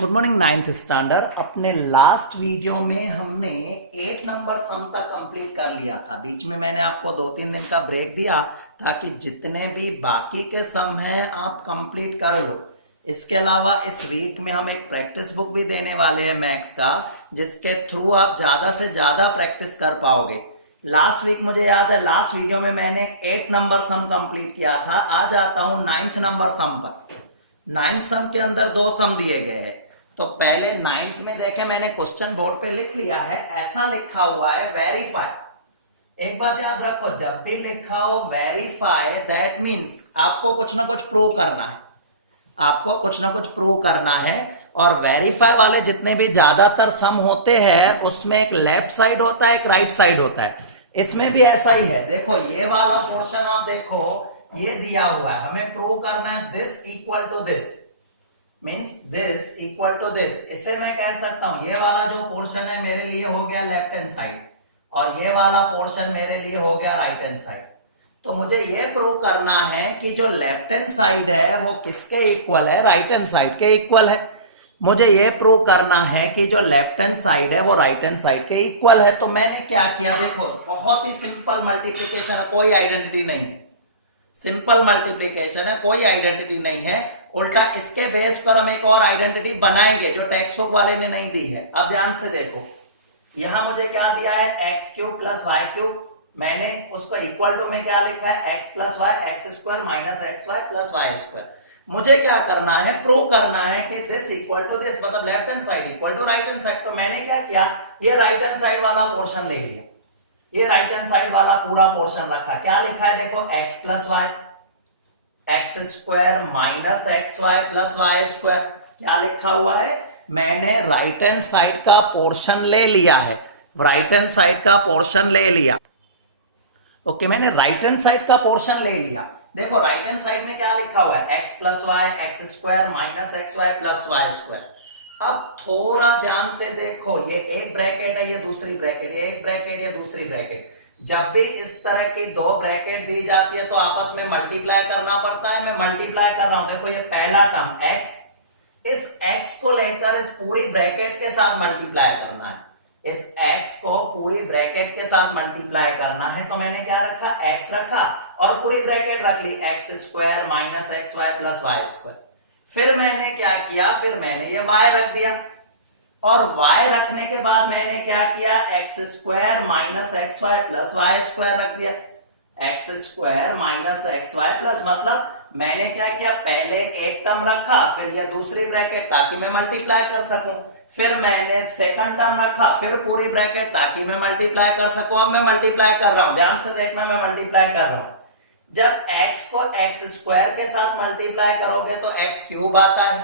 Good morning ninth standard. अपने last video में हमने 8 नंबर सम तक कंप्लीट कर लिया था। बीच में मैंने आपको 2-3 दिन का ब्रेक दिया ताकि जितने भी बाकी के सम हैं आप कंप्लीट कर लो। इसके अलावा इस वीक में हम एक प्रैक्टिस बुक भी देने वाले हैं मैथ्स का, जिसके थ्रू आप ज्यादा से ज्यादा प्रैक्टिस कर पाओगे। लास्ट वीक मुझे याद है, लास्ट वीडियो में मैंने 8 नंबर सम कंप्लीट किया था। आज आता हूं 9th नंबर सम पर। 9th सम के अंदर 2 सम दिए गए हैं। तो पहले 9th में देखे, मैंने क्वेश्चन बोर्ड पे लिख लिया है। ऐसा लिखा हुआ है वेरीफाई। एक बात याद रखो, जब भी लिखा हो वेरीफाई, दैट मीन्स आपको कुछ ना कुछ प्रूव करना है। आपको कुछ ना कुछ प्रूव करना है। और वेरीफाई वाले जितने भी ज्यादातर सम होते हैं उसमें एक लेफ्ट साइड होता है, एक राइट साइड होता है। इसमें भी ऐसा ही है। देखो ये वाला पोर्शन आप देखो, ये दिया हुआ है, हमें प्रूव करना है this equal to this, means this equal to this. इसे मैं कह सकता हूं ये वाला जो पोर्शन है मेरे लिए हो गया लेफ्ट हैंड साइड, और ये वाला पोर्शन मेरे लिए हो गया राइट हैंड साइड। तो मुझे ये प्रूव करना है कि जो लेफ्ट हैंड साइड है वो किसके इक्वल है, राइट हैंड साइड के इक्वल है। मुझे ये प्रूव करना है कि जो लेफ्ट हैंड साइड है वो राइट हैंड साइड के इक्वल है। तो मैंने क्या किया, देखो बहुत ही सिंपल मल्टीप्लीकेशन है, कोई आइडेंटिटी नहीं है। सिंपल मल्टीप्लीकेशन है, कोई आइडेंटिटी नहीं है। उल्टा इसके बेस पर हम एक और आइडेंटिटी बनाएंगे जो टेक्स्ट बुक वाले ने नहीं दी है। अब ध्यान से देखो, यहां मुझे क्या दिया है, X cube plus Y cube. मैंने उसको इक्वल टू में क्या लिखा है, X plus Y X square minus X Y plus Y square. मुझे क्या करना है, प्रूव करना है कि दिस इक्वल टू दिस, मतलब left hand side equal to right hand side. तो मैंने क्या किया, ये राइट हैंड साइड वाला पोर्शन ले लिया, ये राइट हैंड साइड वाला पूरा पोर्शन रखा। क्या लिखा है देखो, X plus Y X square minus X Y plus Y square. क्या लिखा हुआ है, मैंने राइट हैंड साइड का पोर्शन ले लिया है, राइट हैंड साइड का पोर्शन ले लिया। ओके, मैंने राइट हैंड साइड का पोर्शन ले लिया। देखो राइट हैंड साइड में क्या लिखा हुआ है, X plus Y X square minus X Y plus Y square. अब थोड़ा ध्यान से देखो, ये एक ब्रैकेट है, ये दूसरी ब्रैकेट, ये एक ब्रैकेट, ये दूसरी ब्रैकेट। जब भी इस तरह की 2 ब्रैकेट दी जाती है तो आपस में मल्टीप्लाई करना पड़ता है। मैं मल्टीप्लाई कर रहा हूं, देखो ये पहला टर्म x, इस x को लेकर इस पूरी ब्रैकेट के साथ मल्टीप्लाई करना है। इस x को पूरी ब्रैकेट के साथ मल्टीप्लाई करना है। तो मैंने क्या रखा, x रखा और पूरी ब्रैकेट रख ली, X square minus X Y plus Y square. फिर मैंने क्या किया, फिर मैंने ये y रख दिया, और y रखने के बाद मैंने क्या किया, X square minus X Y plus Y square रख दिया। X square minus X Y plus, मतलब मैंने क्या किया, पहले एक टर्म रखा, फिर ये दूसरी ब्रैकेट ताकि मैं मल्टीप्लाई कर सकूं। फिर मैंने सेकंड टर्म रखा, फिर पूरी ब्रैकेट ताकि मैं मल्टीप्लाई कर सकूं। अब मैं मल्टीप्लाई कर रहा हूं, ध्यान से देखना, मैं मल्टीप्लाई कर रहा हूं। जब x को एक्स स्क्वायर के साथ मल्टीप्लाई करोगे तो एक्स क्यूब आता है।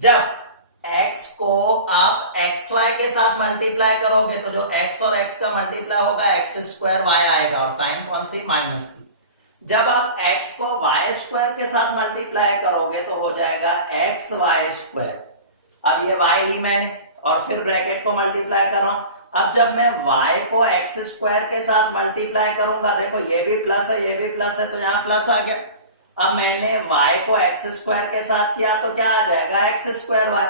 जब x को आप xy के साथ मल्टीप्लाई करोगे तो जो x और x का मल्टीप्लाई होगा एक्स स्क्वायर y आएगा, और साइन कौन सी, माइनस की। जब आप x को y स्क्वायर के साथ मल्टीप्लाई करोगे तो हो जाएगा एक्स वाई स्क्वायर। अब ये y ली मैंने और फिर ब्रैकेट को मल्टीप्लाई कर रहा हूं। अब जब मैं y को एक्स स्क्वायर के साथ मल्टीप्लाई करूंगा, देखो ये भी प्लस है, ये भी प्लस है, तो यहां प्लस आ गया। अब मैंने y को एक्स स्क्वायर के साथ किया तो क्या आ जाएगा, एक्स स्क्वायर y।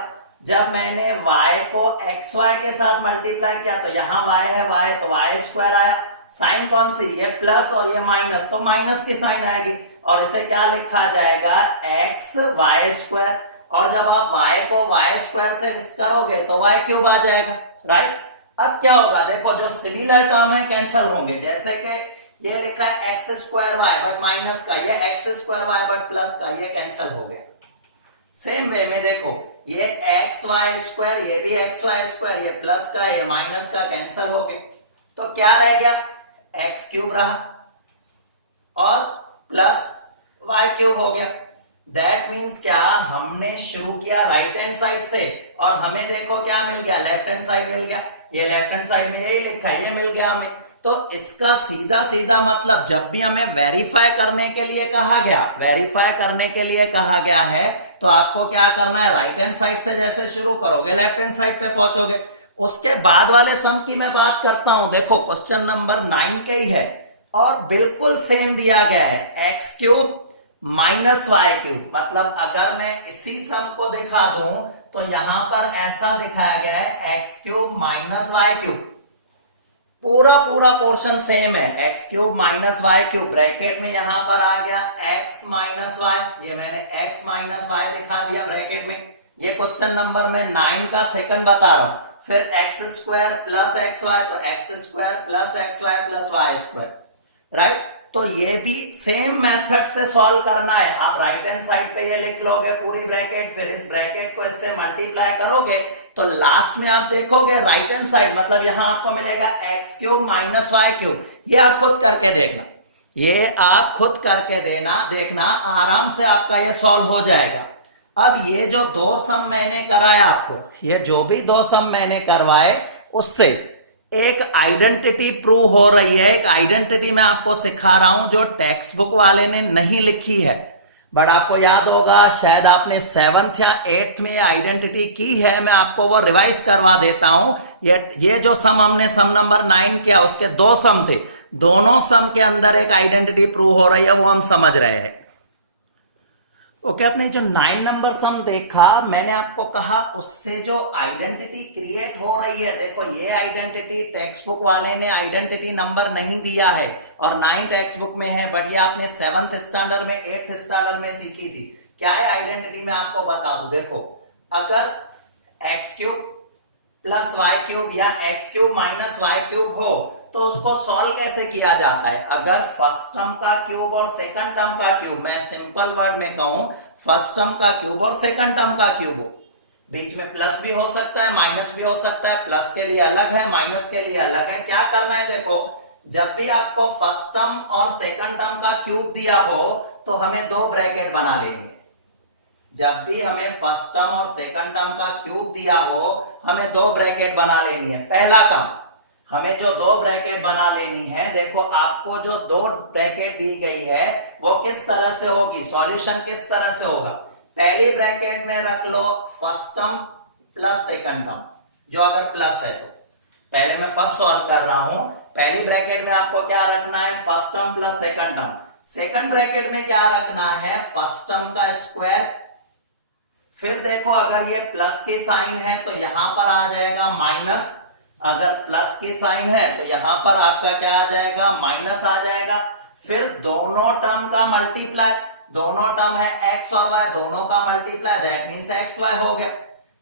जब मैंने y को xy के साथ मल्टीप्लाई किया तो यहाँ y है y, तो y स्क्वायर आया। साइन कौन सी, ये प्लस और ये माइनस, तो माइनस की साइन आएगी, और इसे क्या लिखा जाएगा, एक्स वाई स्क्वायर। और जब आप y को y स्क्वायर से करोगे तो y क्यूब आ जाएगा, राइट। अब क्या होगा, देखो जो सिमिलर टर्म है कैंसिल होंगे। जैसे कि ये लिखा है X square Y but minus का, ये X square Y but plus का, ये कैंसिल हो गया। सेम वे में देखो, ये एक्स वाई स्क्वायर, ये भी एक्स वाई स्क्वायर, ये प्लस का ये माइनस का कैंसिल हो गए। तो क्या रह गया, एक्स क्यूब रहा और प्लस वाई क्यूब हो गया। दैट मीन्स क्या, हमने शुरू किया राइट हैंड साइड से और हमें देखो क्या मिल गया, लेफ्ट हैंड साइड मिल गया। ये लेफ्ट हैंड साइड में यही लिखा है, ये मिल गया हमें। तो इसका सीधा सीधा मतलब, जब भी हमें वेरीफाई करने के लिए कहा गया, वेरीफाई करने के लिए कहा गया है, तो आपको क्या करना है, राइट हैंड साइड से जैसे शुरू करोगे लेफ्ट हैंड साइड पे पहुंचोगे। उसके बाद वाले सम की मैं बात करता हूं। देखो क्वेश्चन नंबर 9 के ही है और बिल्कुल सेम दिया गया है, X cube minus Y cube. मतलब अगर मैं इसी सम को दिखा दूं तो यहां पर ऐसा दिखाया गया है X cube minus Y cube, पूरा पूरा पोर्शन सेम है, X cube minus Y cube, bracket में यहां पर आ गया एक्स माइनस वाई, ये मैंने एक्स माइनस वाई दिखा दिया ब्रैकेट में। ये क्वेश्चन नंबर में 9 का सेकंड बता रहा हूं। फिर X square plus X Y, तो X square plus X Y plus Y square, right. तो ये भी सेम मेथड से सॉल्व करना है। आप राइट हैंड साइड पे ये लिख लोगे पूरी ब्रैकेट, फिर इस ब्रैकेट को इससे मल्टीप्लाई करोगे तो लास्ट में आप देखोगे राइट हैंड साइड, मतलब यहां आपको मिलेगा X cube minus Y cube. ये आप खुद करके देखना, ये आप खुद करके देखना आराम से आपका ये सॉल्व हो जाएगा। अब ये जो दो सम मैंने कराया आपको, ये जो भी दो सम मैंने करवाए उससे एक आइडेंटिटी प्रूव हो रही है। एक आइडेंटिटी मैं आपको सिखा रहा हूं जो टेक्स्ट बुक वाले ने नहीं लिखी है, बट आपको याद होगा शायद आपने 7th या 8th में आइडेंटिटी की है। मैं आपको वो रिवाइज करवा देता हूं। ये जो सम हमने सम नंबर 9 किया उसके दो सम थे, दोनों सम के अंदर एक आइडेंटिटी प्रूव हो रही है, वो हम समझ रहे हैं। ओके, आपने जो 9 नंबर सम देखा, मैंने आपको कहा उससे जो आइडेंटिटी क्रिएट हो रही है, देखो ये आइडेंटिटी टेक्स्ट बुक वाले ने आइडेंटिटी नंबर नहीं दिया है और 9 टेक्स्ट बुक में है, बट ये आपने 7th स्टैंडर्ड में 8th स्टैंडर्ड में सीखी थी। क्या है आइडेंटिटी, मैं आपको बता दूं। देखो अगर X cube plus Y cube या X cube minus Y cube हो तो उसको सॉल्व कैसे किया जाता है। अगर फर्स्ट टर्म का क्यूब और सेकंड टर्म का क्यूब, मैं सिंपल वर्ड में कहूं फर्स्ट टर्म का क्यूब और सेकंड टर्म का क्यूब हो, बीच में प्लस भी हो सकता है माइनस भी हो सकता है, प्लस के लिए अलग है माइनस के लिए अलग है। क्या करना है, देखो जब भी आपको फर्स्ट टर्म और सेकंड टर्म का क्यूब दिया हो तो हमें दो ब्रैकेट बना लेनी है। जब भी हमें फर्स्ट टर्म और सेकंड टर्म का क्यूब दिया हो हमें दो ब्रैकेट बना लेनी है। पहला काम, हमें जो दो ब्रैकेट बना लेनी है, देखो आपको जो दो ब्रैकेट दी गई है वो किस तरह से होगी, सॉल्यूशन किस तरह से होगा। पहली ब्रैकेट में रख लो first term plus second term, जो अगर प्लस है तो पहले मैं फर्स्ट सॉल्व कर रहा हूं, पहली ब्रैकेट में आपको क्या रखना है, first term plus second term. Second bracket में क्या रखना है, फर्स्ट टर्म का स्क्वायर। फिर देखो अगर ये प्लस की साइन है तो यहां पर आ जाएगा माइनस, अगर प्लस की साइन है तो यहां पर आपका क्या आ जाएगा, माइनस आ जाएगा। फिर दोनों टर्म का मल्टीप्लाई, दोनों टर्म है एक्स और वाई, दोनों का multiply, that means X Y हो गया।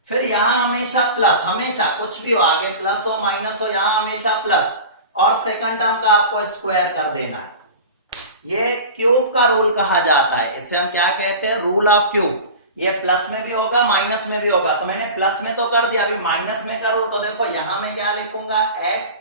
फिर यहां हमेशा प्लस, हमेशा कुछ भी हो आगे प्लस हो माइनस हो, यहां हमेशा प्लस, और सेकंड टर्म का आपको स्क्वायर कर देना है। ये क्यूब का रूल कहा जाता है, इसे हम क्या कहते हैं, रूल ऑफ क्यूब। ये प्लस में भी होगा माइनस में भी होगा, तो मैंने प्लस में तो कर दिया, अभी माइनस में करूं तो देखो यहां मैं क्या लिखूंगा, x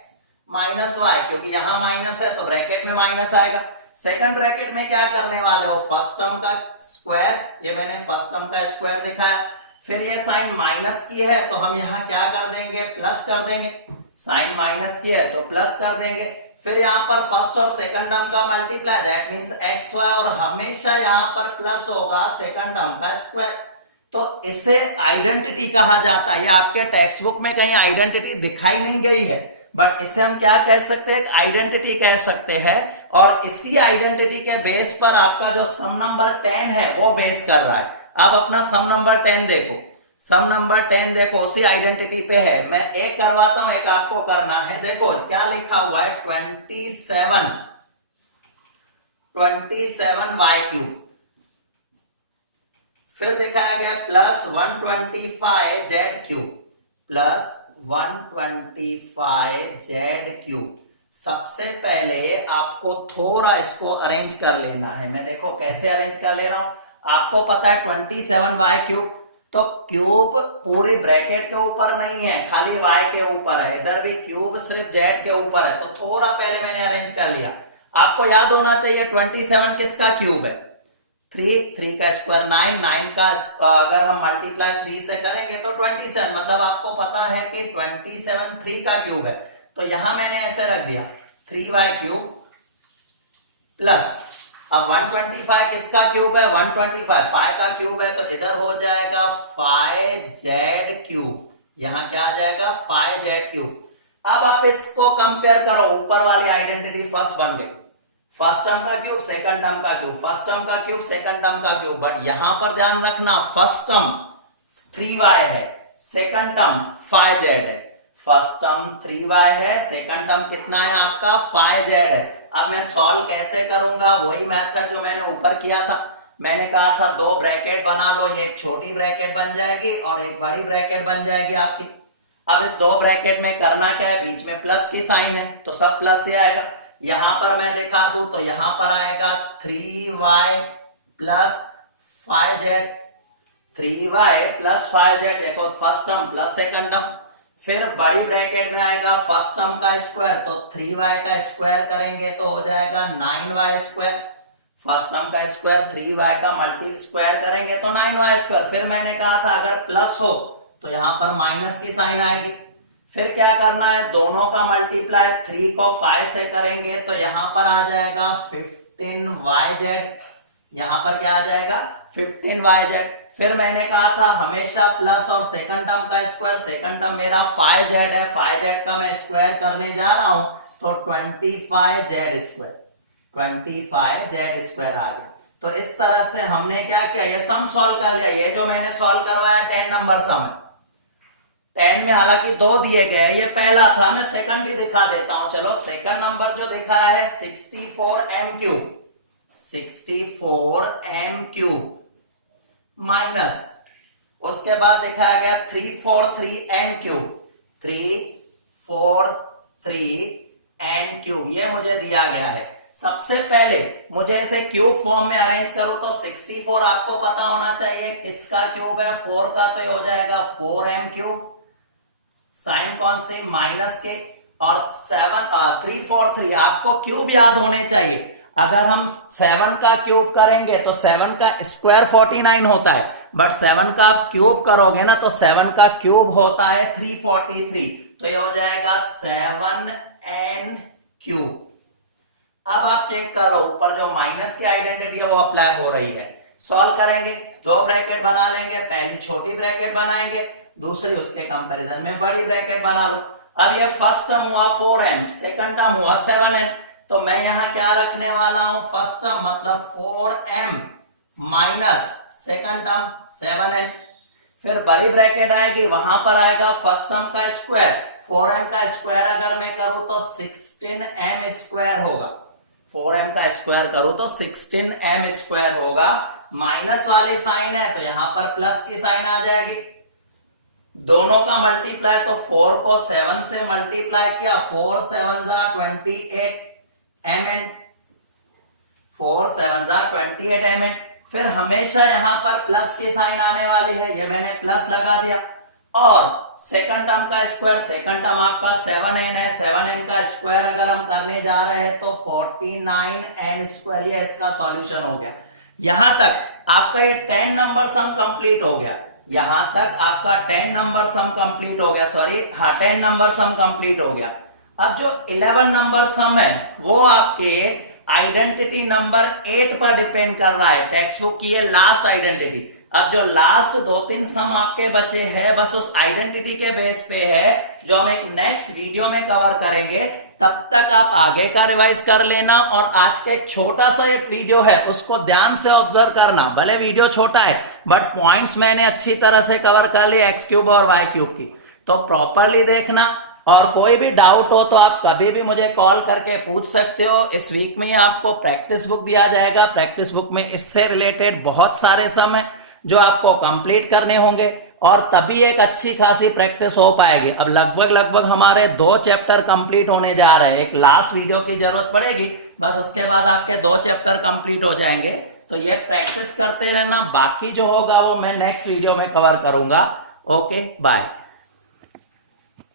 माइनस वाई, क्योंकि यहां माइनस है तो ब्रैकेट में माइनस आएगा। सेकंड ब्रैकेट में क्या करने वाले हो, फर्स्ट टर्म का स्क्वायर, ये मैंने फर्स्ट टर्म का स्क्वायर दिखाया। फिर ये साइन माइनस की है तो हम यहाँ क्या कर देंगे, प्लस कर देंगे, साइन माइनस की है तो प्लस कर देंगे। फिर यहाँ पर फर्स्ट और सेकंड टर्म का multiply, that means X Y, और हमेशा यहाँ पर प्लस होगा सेकंड टर्म का स्क्वायर। तो इसे आइडेंटिटी कहा जाता है। ये आपके टेक्स्ट बुक में कहीं आइडेंटिटी दिखाई नहीं गई है, बट इसे हम क्या कह सकते हैं, आइडेंटिटी कह सकते हैं। और इसी आइडेंटिटी के बेस पर आपका जो सम नंबर 10 है वो बेस कर रहा है। अब अपना सम नंबर 10 देखो, सम नंबर 10 देखो उसी आइडेंटिटी पे है। मैं एक करवाता हूं, एक आपको करना है। देखो क्या लिखा हुआ है, 27 वाई क्यूब, फिर दिखाया गया plus 125 Z cube, plus 125 Z cube. सबसे पहले आपको थोड़ा इसको अरेंज कर लेना है। मैं देखो कैसे अरेंज कर ले रहा हूं, आपको पता है 27 वाई क्यूब, तो क्यूब पूरी ब्रैकेट के ऊपर नहीं है, खाली y के ऊपर है, इधर भी क्यूब सिर्फ z के ऊपर है, तो थोड़ा पहले मैंने अरेंज कर लिया। आपको याद होना चाहिए 27 किसका क्यूब है, 3 का स्क्वायर 9 का अगर हम मल्टीप्लाई 3 से करेंगे तो 27, मतलब आपको पता है कि 27 3 का क्यूब है। तो यहां मैंने ऐसे रख दिया 3y क्यूब प्लस, अब 125 किसका क्यूब है, 125 5 का क्यूब है, तो इधर हो जाएगा 5z क्यूब, यहां क्या आ जाएगा 5z क्यूब। अब आप इसको कंपेयर करो, ऊपर वाली आइडेंटिटी फर्स्ट बन गई, फर्स्ट टर्म का क्यूब सेकंड टर्म का क्यूब, फर्स्ट टर्म का क्यूब सेकंड टर्म का क्यूब। बट यहां पर ध्यान रखना फर्स्ट टर्म 3y है, सेकंड टर्म 5z है। फर्स्ट टर्म 3y है, सेकंड टर्म कितना है आपका 5z है। अब मैं सॉल्व कैसे करूंगा, वही मेथड जो मैंने ऊपर किया था। मैंने कहा था दो ब्रैकेट बना लो, ये एक छोटी ब्रैकेट बन जाएगी और एक बड़ी ब्रैकेट बन जाएगी आपकी। अब इस दो ब्रैकेट में करना क्या है, बीच में प्लस की साइन है तो सब प्लस से आएगा। यहां पर मैं दिखा दूं तो यहां पर आएगा 3y plus 5z, 3y plus 5z। देखो first term plus second term. फिर बड़ी ब्रैकेट में आएगा फर्स्ट टर्म का स्क्वायर, तो 3y का स्क्वायर करेंगे तो हो जाएगा 9y स्क्वायर। फर्स्ट टर्म का स्क्वायर 3y का मल्टी स्क्वायर करेंगे तो 9y स्क्वायर। फिर मैंने कहा था अगर प्लस हो तो यहां पर माइनस की साइन आएगी। फिर क्या करना है, दोनों का मल्टीप्लाई 3 को 5 से करेंगे तो यहां पर आ जाएगा 15yz। यहां पर क्या आ जाएगा 15yz। फिर मैंने कहा था हमेशा प्लस और सेकंड टर्म का स्क्वायर, सेकंड टर्म मेरा 5z है, 5z का मैं स्क्वायर करने जा रहा हूं तो 25z स्क्वायर, 25z स्क्वायर आ गया। तो इस तरह से हमने क्या किया, ये सम सॉल्व कर लिया। ये जो मैंने सॉल्व करवाया 10 नंबर सम है। 10 में हालांकि दो दिए गए, ये पहला था, मैं सेकंड भी दिखा देता हूं। चलो सेकंड नंबर जो दिखाया है 64m cube, 64m cube minus उसके बाद दिखाया गया 343n क्यूब, 343n क्यूब, ये मुझे दिया गया है। सबसे पहले मुझे इसे क्यूब फॉर्म में अरेंज करूं तो 64 आपको पता होना चाहिए किसका क्यूब है, 4 का, तो ये हो जाएगा 4m क्यूब। साइन कौन सी, माइनस के, और 343 आपको क्यूब याद होने चाहिए। अगर हम 7 का क्यूब करेंगे तो 7 का स्क्वायर 49 होता है, बट 7 का आप क्यूब करोगे ना तो 7 का क्यूब होता है 343, तो ये हो जाएगा 7n क्यूब। अब आप चेक कर लो ऊपर जो माइनस की आइडेंटिटी है वो अप्लाई हो रही है। सॉल्व करेंगे, दो ब्रैकेट बना लेंगे, पहली छोटी ब्रैकेट बनाएंगे, दूसरी उसके कंपैरिजन में बड़ी ब्रैकेट बना लो। अब ये फर्स्ट टर्म हुआ 4m, सेकंड टर्म हुआ 7n, तो मैं यहां क्या रखने वाला हूं, फर्स्ट टर्म मतलब 4m minus second term 7n। फिर बड़ी ब्रैकेट आएगी, वहां पर आएगा फर्स्ट टर्म का स्क्वायर, 4m का स्क्वायर अगर मैं करूं तो 16m स्क्वायर होगा, 4m का स्क्वायर करूं तो 16m स्क्वायर होगा। माइनस वाली साइन है तो यहां पर प्लस की साइन आ जाएगी। दोनों का मल्टीप्लाई तो 4 को 7 से मल्टीप्लाई किया, 4 7 28 mn, 4 7 28 mn। फिर हमेशा यहां पर प्लस की साइन आने वाली है, ये मैंने प्लस लगा दिया। और सेकंड टर्म का स्क्वायर, सेकंड टर्म आपका 7n है, 7n का स्क्वायर अगर हम करने जा रहे हैं तो 49n स्क्वायर, ये इसका सॉल्यूशन हो गया। यहां तक आपका ये 10 नंबर सम कंप्लीट हो गया, यहां तक आपका 10 नंबर सम कंप्लीट हो गया, सॉरी हाँ 10 नंबर सम कंप्लीट हो गया। अब जो 11 नंबर सम है वो आपके आइडेंटिटी नंबर 8 पर डिपेंड कर रहा है, टेक्स्ट बुक की ये लास्ट आइडेंटिटी। अब जो लास्ट 2-3 सम आपके बचे हैं बस उस आइडेंटिटी के बेस पे है, जो हम एक नेक्स्ट वीडियो में कवर करेंगे। तब तक आप आगे का रिवाइज कर लेना, और आज का एक छोटा सा एक वीडियो है उसको ध्यान से ऑब्जर्व करना। भले वीडियो छोटा है बट पॉइंट्स मैंने अच्छी तरह से कवर कर लिए एक्स क्यूब और वाई क्यूब की, तो प्रॉपरली देखना। और कोई भी डाउट हो तो आप कभी भी मुझे कॉल करके पूछ सकते हो। इस वीक में आपको प्रैक्टिस बुक दिया जाएगा, प्रैक्टिस बुक में इससे रिलेटेड बहुत सारे सम है जो आपको कंप्लीट करने होंगे, और तभी एक अच्छी खासी प्रैक्टिस हो पाएगी। अब लगभग हमारे 2 चैप्टर कंप्लीट होने जा रहे हैं, एक लास्ट वीडियो की जरूरत पड़ेगी, बस उसके बाद आपके 2 चैप्टर कंप्लीट हो जाएंगे। तो ये प्रैक्टिस करते रहना, बाकी जो होगा वो मैं नेक्स्ट वीडियो में कवर करूंगा। Okay bye.